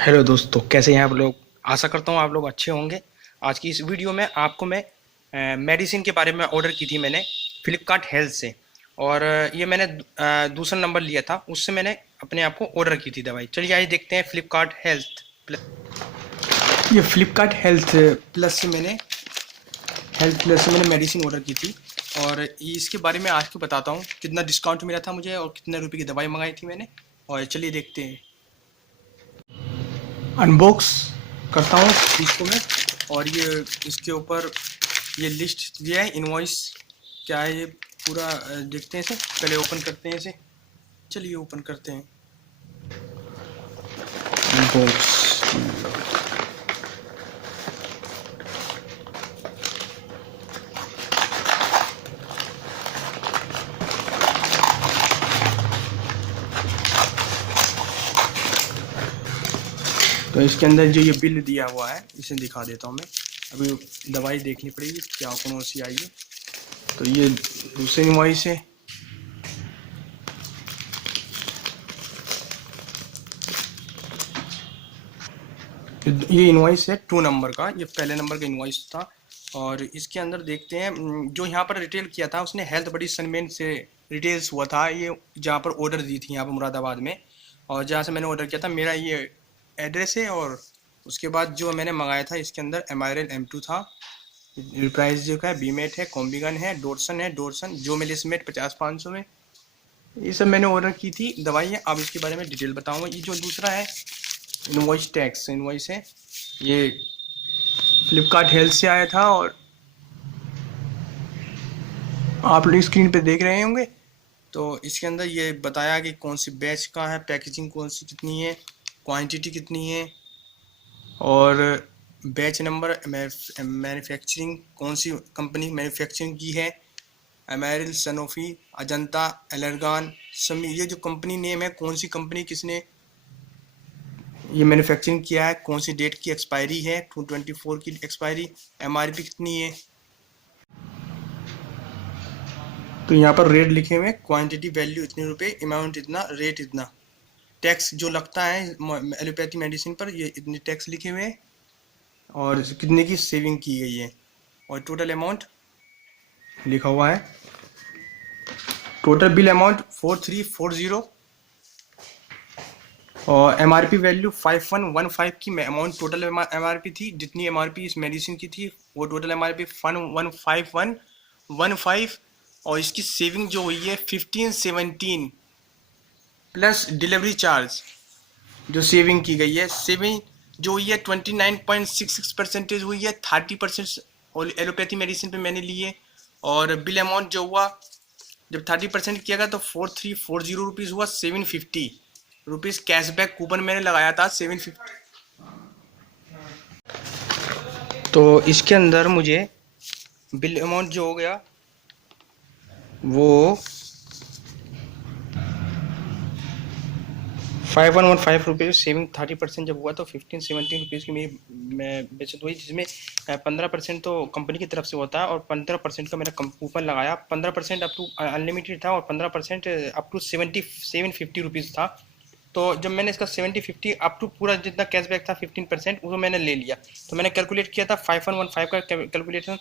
Hello दोस्तों, कैसे हैं आप लोग। आशा करता हूँ आप लोग अच्छे होंगे। आज की इस वीडियो में आपको मैं मेडिसिन के बारे में ऑर्डर की थी मैंने फ्लिपकार्ट हेल्थ से। और ये मैंने दूसरा नंबर लिया था, उससे मैंने अपने आप को ऑर्डर की थी दवाई। चलिए आज देखते हैं फ्लिपकार्ट हेल्थ प्लस। ये फ्लिपकार्ट हेल्थ प्लस से मैंने मेडिसिन ऑर्डर की थी। और इसके बारे में आज को बताता हूँ कितना डिस्काउंट मिला था मुझे और कितने रुपए की दवाई मंगाई थी मैंने। और चलिए देखते हैं, अनबॉक्स करता हूँ इसको मैं। और ये इसके ऊपर ये लिस्ट दिया है, इनवॉइस क्या है ये पूरा देखते हैं इसे। पहले ओपन करते हैं इसे। चलिए ओपन करते हैं अनबॉक्स। तो इसके अंदर जो ये बिल दिया हुआ है इसे दिखा देता हूँ मैं। अभी दवाई देखनी पड़ेगी क्या कौन सी आई है। तो ये दूसरी इनवॉइस है। ये इनवॉइस है 2 नंबर का, ये पहले नंबर का इनवॉइस था। और इसके अंदर देखते हैं जो यहाँ पर रिटेल किया था उसने हेल्थ बड़ी सनमेन से रिटेल्स हुआ था ये, जहाँ पर ऑर्डर दी थी यहाँ पर मुरादाबाद में। और जहाँ से मैंने ऑर्डर किया था मेरा ये एड्रेस है। और उसके बाद जो मैंने मंगाया था इसके अंदर एमायरल M2 था। प्राइस जो का है बीमेट है, कॉम्बिगन है, डोरसन जो मिलिसमेट 50-500 में। ये सब मैंने ऑर्डर की थी दवाइयाँ। अब इसके बारे में डिटेल बताऊँगा। ये जो दूसरा है इनवॉइस है, ये फ्लिपकार्ट हेल्थ से आया था। और आप लोग स्क्रीन पे देख रहे होंगे। तो इसके अंदर ये बताया कि कौन सी बैच का है, पैकेजिंग कौन सी कितनी है, क्वांटिटी कितनी है, और बैच नंबर, मैन्युफैक्चरिंग कौन सी कंपनी मैन्युफैक्चरिंग की है, अमेरिल, सनोफी, अजंता, एलर्गान, समी। ये जो कंपनी नेम है, कौन सी कंपनी किसने ये मैन्युफैक्चरिंग किया है, कौन सी डेट की एक्सपायरी है, 2/24 की एक्सपायरी, MRP कितनी है। तो यहाँ पर रेट लिखे हुए हैं, क्वांटिटी वैल्यू इतने रुपए, अमाउंट इतना, रेट इतना। टैक्स जो लगता है एलोपैथी मेडिसिन पर ये इतने टैक्स लिखे हुए हैं। और कितने की सेविंग की गई है और टोटल अमाउंट लिखा हुआ है। Total bill amount 4340। और MRP वैल्यू 5115 की अमाउंट टोटल MRP थी। जितनी MRP इस मेडिसिन की थी वो टोटल MRP 15115। और इसकी सेविंग जो हुई है 1517 प्लस डिलीवरी चार्ज जो सेविंग की गई है। सेविंग जो हुई है 29.66% हुई है। 30% और एलोपैथी मेडिसिन पे मैंने लिए। और बिल अमाउंट जो हुआ जब 30% किया गया तो 4340 रुपीज़ हुआ। 750 रुपीज़ कैशबैक कूपन मैंने लगाया था 750। तो इसके अंदर मुझे बिल अमाउंट जो हो गया वो 5115 रुपीज़। सेविंग 30% जब हुआ तो 1517 रुपीज़ की मेरी बचत हुई, जिसमें 15% तो कंपनी की तरफ से होता है और 15% का मेरा कूपन लगाया। 15% अप टू अनलिमिटेड था और 15% अप टू 750 रुपीज़ था। तो जब मैंने इसका 70-50 अप टू पूरा जितना कैशबैक था 15% वो मैंने ले लिया। तो मैंने कैलकुलेट किया था 5115 का कैलकुलेशन,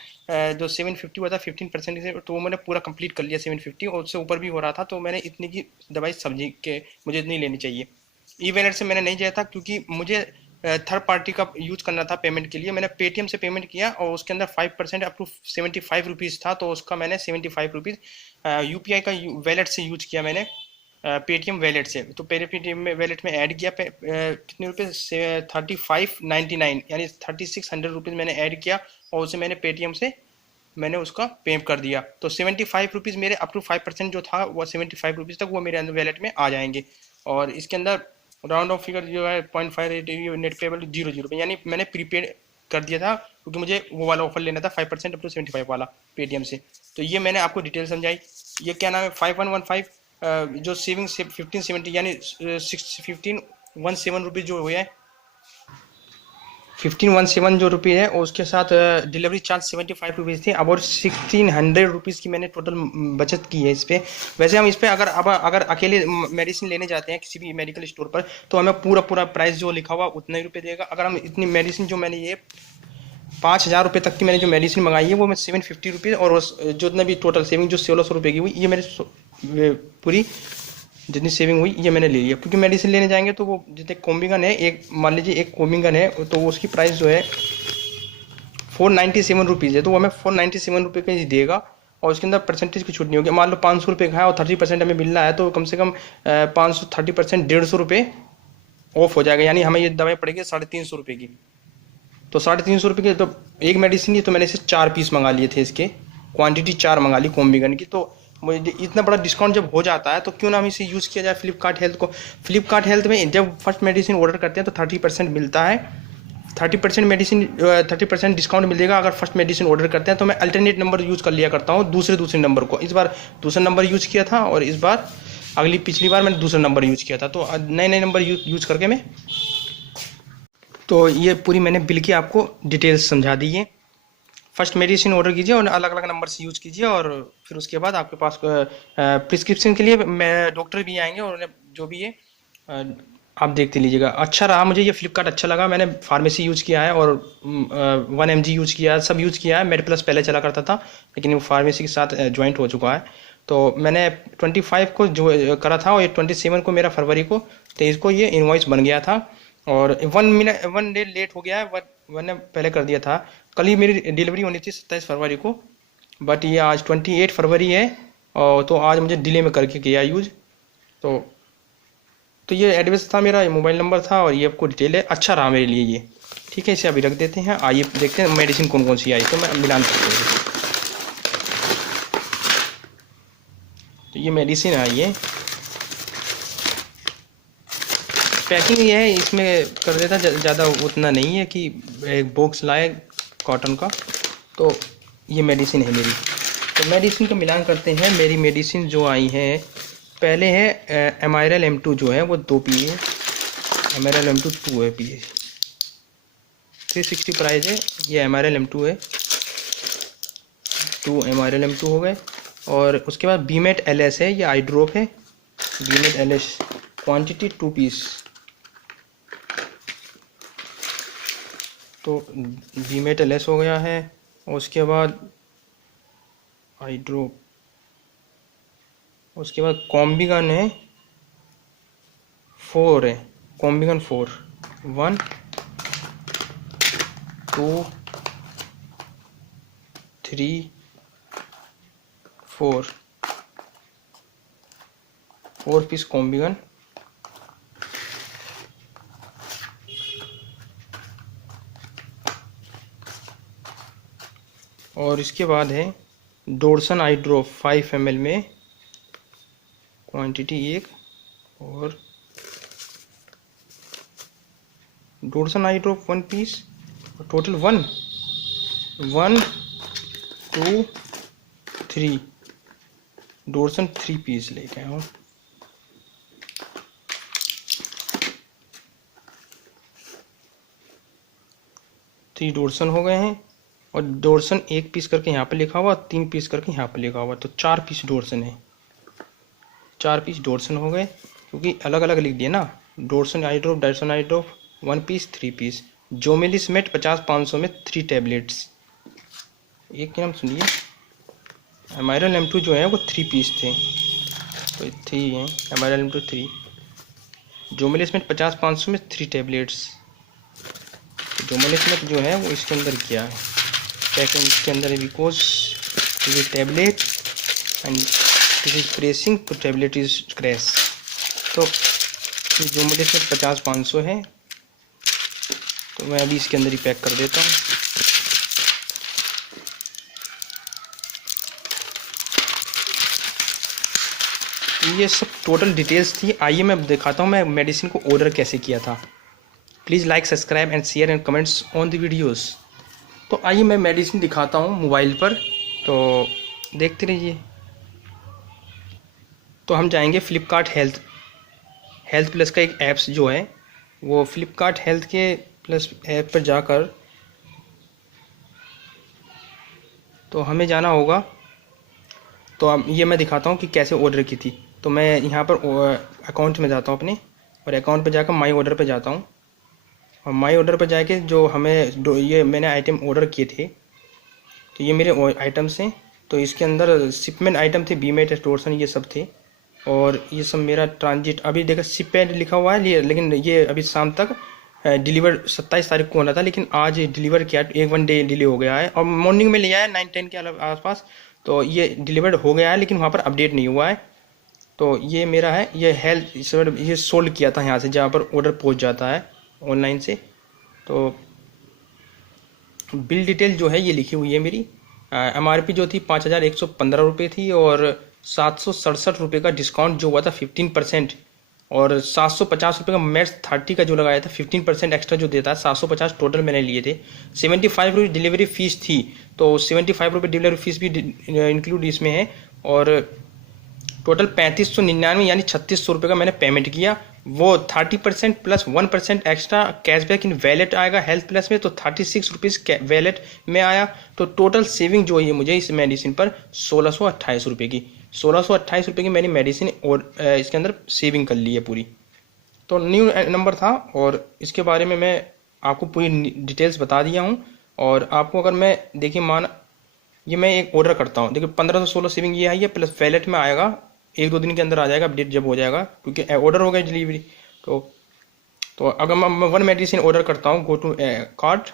जो 750 हुआ था 15% से, तो वो मैंने पूरा कंप्लीट कर लिया 750। और उससे ऊपर भी हो रहा था तो मैंने इतनी की दवाई समझी कि मुझे इतनी लेनी चाहिए। ई वैलेट से मैंने नहीं लिया था क्योंकि मुझे थर्ड पार्टी का यूज करना था पेमेंट के लिए। मैंने पेटीएम से पेमेंट किया और उसके अंदर 5% अप टू 75 रुपीज़ था, तो उसका मैंने 75 रुपीज़ UPI का वैलेट से यूज किया मैंने, पेटीएम वैलेट से। तो मेरे पेटीएम में वैलेट में ऐड किया कितने रुपये, 3599 यानी 3600 रुपीज़ मैंने ऐड किया। और उसे मैंने पेटीएम से मैंने उसका पे कर दिया। तो 75 रुपीज़ मेरे अप टू 5% जो था वो 75 रुपीज़ तक वो मेरे अंदर वैलेट में आ जाएंगे। और इसके अंदर राउंड ऑफ फिगर जो है 0.58 नेट पेबल 00 रुपये, यानी मैंने प्रीपेड कर दिया था क्योंकि मुझे वो वाला ऑफर लेना था 5% अप टू 75 वाला पेटीएम से। तो ये मैंने आपको डिटेल समझाई। ये क्या नाम है 5115, जो सेविंग से 1570 यानी 6 1517 रुपीज़ जो हुए हैं 1517 जो रुपये है, और उसके साथ डिलीवरी चार्ज 75 रुपीज़ थी। अब और 1600 रुपीज़ की मैंने टोटल बचत की है इस पर। वैसे हम इस पर अगर अकेले मेडिसिन लेने जाते हैं किसी भी मेडिकल स्टोर पर, तो हमें पूरा पूरा प्राइस जो लिखा हुआ उतने ही रुपये देगा। अगर हम इतनी मेडिसिन जो मैंने ये 5000 रुपये तक की मैंने जो मेडिसिन मंगाई है, वो मैं 750 रुपीज़, और जो इतना भी टोटल सेविंग जो 1600 रुपये की हुई, ये मेरे पूरी जितनी सेविंग हुई ये मैंने ले लिया। क्योंकि मेडिसिन लेने जाएंगे तो वो जितने कोम्बिगन है, एक मान लीजिए एक कोम्बिगन है, तो उसकी प्राइस जो है 497 रुपीज़ है, तो वो हमें 497 रुपये का ही देगा, और उसके अंदर परसेंटेज की छूट नहीं होगी। मान लो 500 रुपये का है और 30% हमें मिल रहा है, तो कम से कम 530% 150 रुपये ऑफ हो जाएगा। यानी हमें ये दवाई पड़ेगी 350 रुपये की। तो 350 रुपये की तो एक मेडिसिन ही, तो मैंने इसे 4 पीस मंगा लिए थे, इसके क्वांटिटी 4 मंगा ली कोम्बिगन की। तो मुझे इतना बड़ा डिस्काउंट जब हो जाता है, तो क्यों ना हम इसे यूज़ किया जाए फ्लिपकार्ट हेल्थ को। फ्लिपकार्ट हेल्थ में जब फर्स्ट मेडिसिन ऑर्डर करते हैं तो 30% मिलता है। 30% डिस्काउंट मिलेगा अगर फर्स्ट मेडिसिन ऑर्डर करते हैं। तो मैं अल्टरनेट नंबर यूज़ कर लिया करता हूँ, दूसरे नंबर को। इस बार दूसरा नंबर यूज़ किया था, और इस बार पिछली बार मैंने दूसरा नंबर यूज़ किया था। तो नए नए नंबर यूज़ करके मैं, तो ये पूरी मैंने बिल की आपको डिटेल्स समझा दी है। फर्स्ट मेडिसिन ऑर्डर कीजिए और अलग अलग नंबर से यूज़ कीजिए, और फिर उसके बाद आपके पास प्रिस्क्रिप्शन के लिए डॉक्टर भी आएंगे, और उन्हें जो भी है आप देखते लीजिएगा। अच्छा रहा, मुझे ये फ्लिपकार्ट अच्छा लगा। मैंने फार्मेसी यूज़ किया है, और 1 mg यूज़ किया है, सब यूज़ किया है। मेड प्लस पहले चला करता था, लेकिन वो फार्मेसी के साथ ज्वाइंट हो चुका है। तो मैंने 25 को जो करा था, और ये 27 को मेरा फरवरी को 23 को ये इनवॉइस बन गया था, और 1 डे लेट हो गया है। मैंने पहले कर दिया था। कल ही मेरी डिलीवरी होनी थी 27 फरवरी को, बट ये आज 28 फरवरी है, और तो आज मुझे डिले में करके किया यूज। तो ये एड्रेस था मेरा, ये मोबाइल नंबर था, और ये आपको डिटेल है। अच्छा रहा मेरे लिए ये। ठीक है, इसे अभी रख देते हैं। आइए देखते हैं मेडिसिन कौन कौन सी आई, तो मैं मिलान करते हैं। तो ये मेडिसिन आई है, पैकिंग ये है, इसमें कर देता ज़्यादा उतना नहीं है कि एक बॉक्स लाए कॉटन का। तो ये मेडिसिन है मेरी। तो मेडिसिन का मिलान करते हैं। मेरी मेडिसिन जो आई है, पहले है एमाइरल M2 जो है वो 2 पी है, एमाइरल M2 2 है पी, 360 प्राइस है। ये एमाइरल M2 है, 2 एमाइरल M2 हो गए। और उसके बाद बीमेट LS है, ये आई ड्रॉप है, बीमेट LS क्वांटिटी 2 पीस। तो बीमेट LS हो गया है। और उसके बाद आई ड्रॉप, उसके बाद कॉम्बिगन है 4 है, कॉम्बिगन 4, 1 2 3 4 पीस कॉम्बिगन। और इसके बाद है डोरसन आई ड्रॉप 5 ml में, क्वांटिटी 1। और डोरसन आई ड्रॉप 1 पीस, टोटल 1 2 3, डोरसन 3 पीस लेके आया हूँ। थ्री डोरसन हो गए हैं, और डोरसन 1 पीस करके यहाँ पे लिखा हुआ, 3 पीस करके यहाँ पे लिखा हुआ, तो 4 पीस डोरसन है। 4 पीस डोरसन हो गए, क्योंकि अलग अलग लिख दिए ना। डोरसन आई ड्रॉप, डायसन आई ड्रॉप 1 पीस 3 पीस। जोमेलिस मेट 50-500 में 3 टैबलेट्स। एक क्या नाम सुनिए, एमाइरल M2 जो है वो 3 पीस थे, तो 3 हैं, एमाइरल M2 3। जोमेलिस मेट 50-500 में 3 टैबलेट्स। जोमेलिस मेट जो है वो इसके अंदर क्या है, पैकिंग इसके अंदर है, because this is tablet and this is pressing to tablet is crash. तो जोमेलिस मेट 50-500 है, तो मैं अभी इसके अंदर ही पैक कर देता हूँ। ये सब टोटल डिटेल्स थी। आइए मैं दिखाता हूँ मैं मेडिसिन को ऑर्डर कैसे किया था। Please like, subscribe and share and comments on the videos. तो आइए मैं मेडिसिन दिखाता हूँ मोबाइल पर, तो देखते रहिए। तो हम जाएंगे फ्लिपकार्ट हेल्थ प्लस का एक ऐप्स जो है, वो फ्लिपकार्ट हेल्थ के प्लस ऐप पर जाकर तो हमें जाना होगा। तो अब ये मैं दिखाता हूँ कि कैसे ऑर्डर की थी। तो मैं यहाँ पर अकाउंट में जाता हूँ अपने, और अकाउंट पे जाकर माई ऑर्डर पे जाता हूँ। और माई ऑर्डर पे जाके जो हमें ये मैंने आइटम ऑर्डर किए थे, तो ये मेरे आइटम्स हैं। तो इसके अंदर शिपमेंट आइटम थे, बीमेट एक्सटोर्सन ये सब थे। और ये सब मेरा ट्रांजिट अभी देखो शिपमेंट लिखा हुआ है, लेकिन ये अभी शाम तक डिलीवर 27 तारीख को होना था, लेकिन आज डिलीवर किया, 1 डे डिले हो गया है। और मॉर्निंग में ले आया 9-10 के आसपास, तो ये डिलीवर्ड हो गया है, लेकिन वहाँ पर अपडेट नहीं हुआ है। तो ये मेरा है, ये हेल्थ ये सोल्ड किया था यहाँ से, जहाँ पर ऑर्डर पहुँच जाता है ऑनलाइन से। तो बिल डिटेल जो है ये लिखी हुई है मेरी। MRP जो थी 5,115 रुपये थी, और 767 रुपये का डिस्काउंट जो हुआ था 15%, और 750 रुपये का मैक्स 30 का जो लगाया था 15% एक्स्ट्रा जो देता है, 750 टोटल मैंने लिए थे। 75 रुपये डिलीवरी फीस थी, तो 75 रुपये डिलीवरी फीस भी इंक्लूड इसमें है। और टोटल 3599 यानी 3600 रुपये का मैंने पेमेंट किया। वो 30% प्लस 1% एक्स्ट्रा कैशबैक इन वैलेट आएगा हेल्थ प्लस में, तो 36 रुपीज़ वैलेट में आया। तो टोटल सेविंग जो है मुझे इस मेडिसिन पर 1628 रुपये की, 1628 रुपये की मैंने मेडिसिन और इसके अंदर सेविंग कर ली है पूरी। तो न्यू नंबर था, और इसके बारे में मैं आपको पूरी डिटेल्स बता दिया हूँ। और आपको अगर मैं देखिए ये मैं एक ऑर्डर करता हूँ, देखिए 1516 सेविंग ये आई है, प्लस वैलेट में आएगा 1-2 दिन के अंदर आ जाएगा, अपडेट जब हो जाएगा, क्योंकि ऑर्डर हो गया डिलीवरी। तो अगर मैं 1 मेडिसिन ऑर्डर करता हूँ, गो टू कार्ट,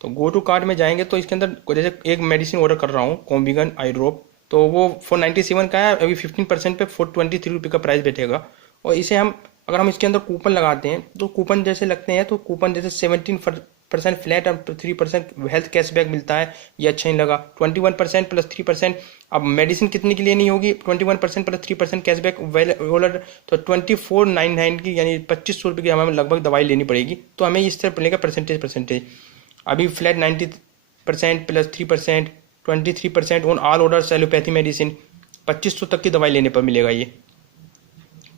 तो गो टू कार्ट में जाएंगे तो इसके अंदर जैसे एक मेडिसिन ऑर्डर कर रहा हूँ कॉम्बिगन आई ड्रॉप, तो वो 497 का है, अभी 15% पे 423 रुपये का प्राइस बैठेगा। और इसे अगर हम इसके अंदर कूपन लगाते हैं, तो कूपन जैसे लगते हैं, तो कूपन जैसे 17% फ्लैट और 3% हेल्थ कैशबैक मिलता है, ये अच्छा नहीं लगा। 21% प्लस 3%, अब मेडिसिन कितनी की लेनी होगी, 21% प्लस 3% कैशबैक वॉलेट, तो 2499 की यानी 2500 रुपये की हमें लगभग दवाई लेनी पड़ेगी। तो हमें इस तरह मिलेगा परसेंटेज। अभी flat 90% plus 3%, 23% on all order allopathy medicine, 2500 तक की दवाई लेने पर मिलेगा ये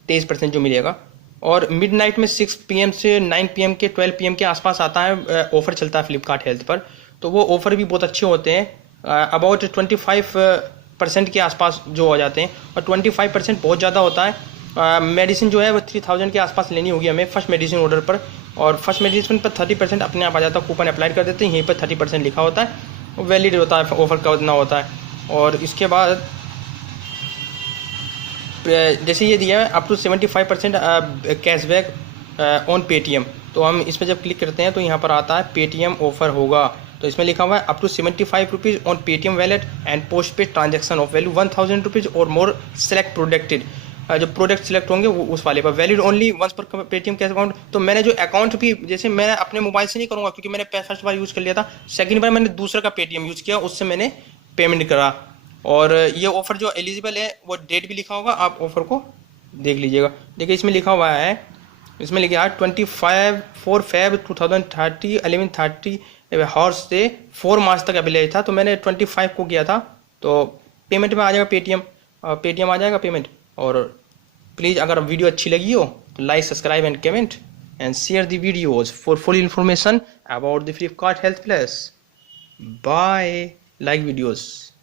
23% जो मिलेगा। और मिडनाइट में 6 PM से 9 PM के 12 PM के आसपास आता है, ऑफर चलता है फ्लिपकार्ट हेल्थ पर। तो वो ऑफर भी बहुत अच्छे होते हैं, अबाउट 25% के आसपास जो हो जाते हैं, और 25% बहुत ज़्यादा होता है। मेडिसिन जो है वो 3000 के आसपास लेनी होगी हमें फर्स्ट मेडिसिन ऑर्डर पर, और फर्स्ट मेडिसिन पर 30% अपने आप आ जाता है, कूपन अप्लाई कर देते हैं, यहीं पर 30% लिखा होता है, वैलिड होता है, ऑफर का उतना होता है। और इसके बाद जैसे ये दिया है up to 75% cashback on Paytm, तो हम इस पर जब क्लिक करते हैं तो यहाँ पर आता है पेटीएम ऑफर होगा। तो इसमें लिखा हुआ है up to 75 rupees on Paytm wallet and postpaid transaction of value 1000 rupees और मोर सेलेक्ट प्रोडक्टेड, जो प्रोडक्ट सिलेक्ट होंगे वो उस वाले पर, वैलिड ओनली वंस पर पेटीएम कैश अकाउंट। तो मैंने जो अकाउंट भी जैसे मैं अपने मोबाइल से नहीं करूँगा, क्योंकि मैंने फर्स्ट बार यूज़ कर लिया था, सेकंड बार मैंने दूसरा का पेटीएम यूज़ किया, उससे मैंने पेमेंट करा। और ये ऑफ़र जो एलिजिबल है वो डेट भी लिखा होगा, आप ऑफ़र को देख लीजिएगा। देखिए इसमें लिखा हुआ है, इसमें लिखा है 4 Feb 2030 11:30 हॉर्स से 4 मार्च तक अवेलेबल था। तो मैंने 25 को किया था, तो पेमेंट में आ जाएगा पेटीएम आ जाएगा पेमेंट। और प्लीज़ अगर वीडियो अच्छी लगी हो तो like, subscribe and comment and share the videos for full information about the Flipkart health plus. Bye, like videos.